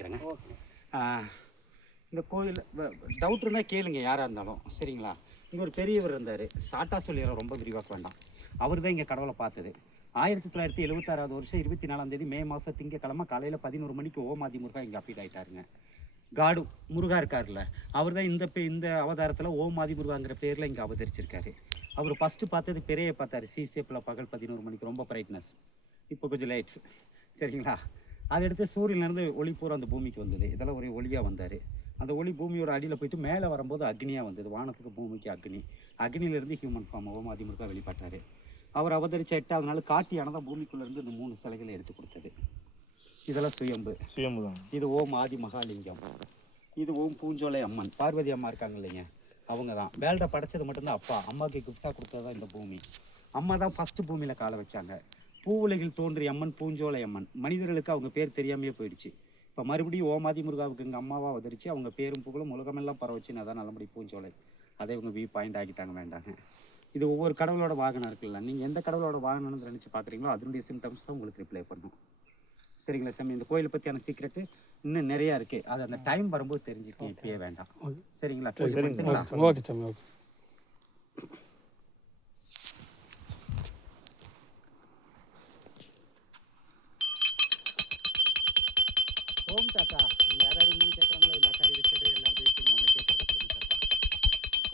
ஆரம்பிக்கிறேங்க. இந்த கோயில் டவுட் இருந்தால் கேளுங்க யாராக இருந்தாலும், சரிங்களா? இங்கே ஒரு பெரியவர் இருந்தார், ஷார்ட்டாக சொல்லிடுறோம், ரொம்ப விரிவாக்க வேண்டாம். அவர் தான் இங்கே கடவுளை பார்த்தது. 1976 வருஷம் 24 மே மாதம் திங்கக்கிழமை காலையில் 11 மணிக்கு ஓமாதி முருகா இங்கே அப்பீட் ஆகிட்டாருங்க. காடு முருகா இருக்கார்ல, அவர் தான் இந்த அவதாரத்தில் ஓமாதி முருகாங்கிற பேரில் இங்கே அவதரிச்சிருக்காரு. அவர் ஃபஸ்ட்டு பார்த்தது பெரிய பார்த்தாரு, சீசேப்பில் பகல் 11 மணிக்கு, ரொம்ப பிரைட்னஸ். இப்போ கொஞ்சம் லைட்ஸ், சரிங்களா? அதை எடுத்து சூரியன்லேருந்து ஒளி பூரா அந்த பூமிக்கு வந்தது. இதெல்லாம் ஒரே ஒளியாக வந்தார். அந்த ஒளி பூமியோட அடியில் போயிட்டு மேலே வரும்போது அக்னியாக வந்தது. வானத்துக்கு பூமிக்கு அக்னி, அக்னியிலேருந்து ஹியூமன் ஃபார்ம் ஓமாதி முருகா வெளிப்பட்டார். அவர் அவதரித்த 8வது நாள் காட்டு யானை தான் பூமிக்குள்ளேருந்து இந்த 3 சிலைகளை எடுத்து கொடுத்தது. இதெல்லாம் சுயம்பு தான். இது ஓம் ஆதி மகாலிங்கம், இது ஓம் பூஞ்சோலை அம்மன், பார்வதி அம்மா இருக்காங்க இல்லைங்க, அவங்க தான். வேல்டை படைச்சது மட்டும்தான் அப்பா, அம்மாவுக்கு கிஃப்டாக கொடுத்தது தான் இந்த பூமி. அம்மா தான் ஃபஸ்ட்டு பூமியில் காலை வச்சாங்க. பூவுலகில் தோன்றிய அம்மன் பூஞ்சோலை அம்மன். மனிதர்களுக்கு அவங்க பேர் தெரியாமையே போயிடுச்சு. இப்போ மறுபடியும் ஓமாதி முருகாவுக்கு எங்கள் அம்மாவாக வந்துருச்சு. அவங்க பேரும் புகழும் உலகமெல்லாம் பரவச்சுன்னு அதான் நல்லபடி பூஞ்சோலை. அதை இவங்க வியூ பாயிண்ட் ஆகிட்டாங்க, வேண்டாங்க. இது ஒவ்வொரு கடவுளோட வாகனம் இருக்குல்ல, நீங்கள் எந்த கடவுளோட வாகனம்னு நினச்சி பார்க்குறீங்களோ அதனுடைய சிம்டம்ஸ் தான் உங்களுக்கு ரிப்ளை பண்ணும், சரிங்களா சாமி? இந்த கோயிலை பற்றியான சீக்ரெட்டு இன்னும் நிறையா இருக்குது, அது அந்த டைம் வரும்போது தெரிஞ்சுக்க, இப்பயே வேண்டாம், சரிங்களா? சரிங்களா? ஓகே சாமி, ஓகே. ஓம் தாத்தா, நீங்கள் யார் யார் இன்னும் கேட்குறாங்களோ எல்லா காரியம் வச்சுட்டு எல்லா உதவியும் அவங்க கேட்குறத கொடுங்க தாத்தா.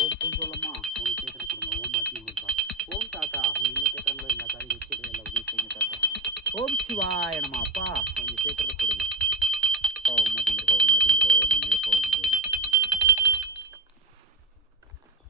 ஓம் பூஞ்சோலம்மா, அவங்க கேட்குறத கொடுங்க. ஓம் ஆத்மி முருகா. ஓம் தாத்தா, அவங்க இன்னும் கேட்குறாங்களோ எல்லா காரியம் வச்சுட்டு எல்லா உதவியும் செய்யுங்க தாத்தா. ஓம் சிவாய நம்ம அப்பா, அவங்க கேட்குறத கொடுங்க. ஓம் ஆத்மி முருகா.